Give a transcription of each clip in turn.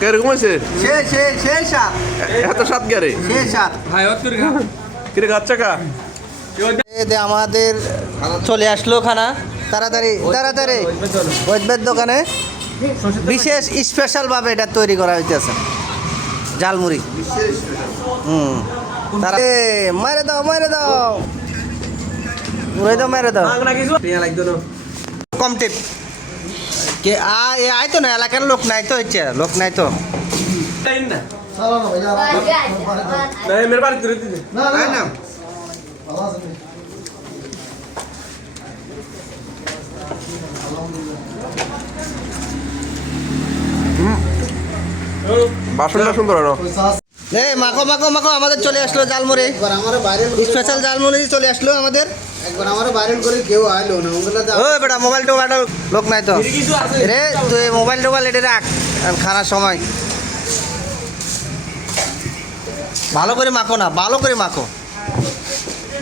কিরকম হয়েছে? এত স্বাদ গারে কিরে খাচ্ছে কা? আমাদের চলে আসলো খানা তাড়াতাড়ি তাড়াতাড়ি বৈদ্যের দোকানে বিশেষ স্পেশাল ভাবে এটা তৈরি করা হইতেছে ঝালমুড়ি। মারে দাও মারে দাও উড়াই দাও মেরে দাও কম টিপ কে আয় তো না এলাকার লোক নাই তো হচ্ছে লোক নাই তো বাসনটা সুন্দর না? মাখো মাখো মাখো আমাদের চলে আসলো ঝালমুড়ি স্পেশাল ঝালমুড়ি চলে আসলো আমাদের। একবার আমার ভাইরাল করে কেউ আইলো না ও বেটা মোবাইল টোবাইল লোক নাই তো রে তুই মোবাইল টোবাইল এটা রাখ খানার সময় ভালো করে মাখো না ভালো করে মাখো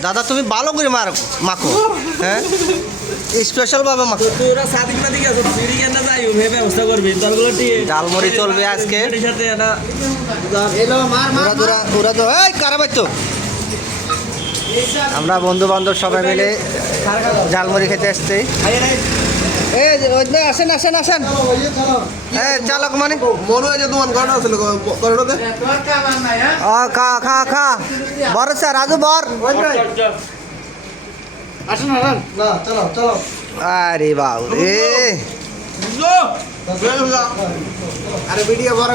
দাদা তুমি ভালো করে মাখো হ্যাঁ স্পেশাল ভাবে মাখো ঝালমুড়ি চলবে আজকে ওরা তো এই কারা বাচ্চো আমরা বন্ধু বান্ধব সবাই মিলে ঝালমুড়ি খেতে আসছি। আসেন আসেন আসেন চালক মানে মনে হয় যে তোমার ঘর আসলে খা খা খা বর স্যার রাজু বর আসেন আসেন না চলো চলো আরে বাবু রে আরে ভিডিও বড়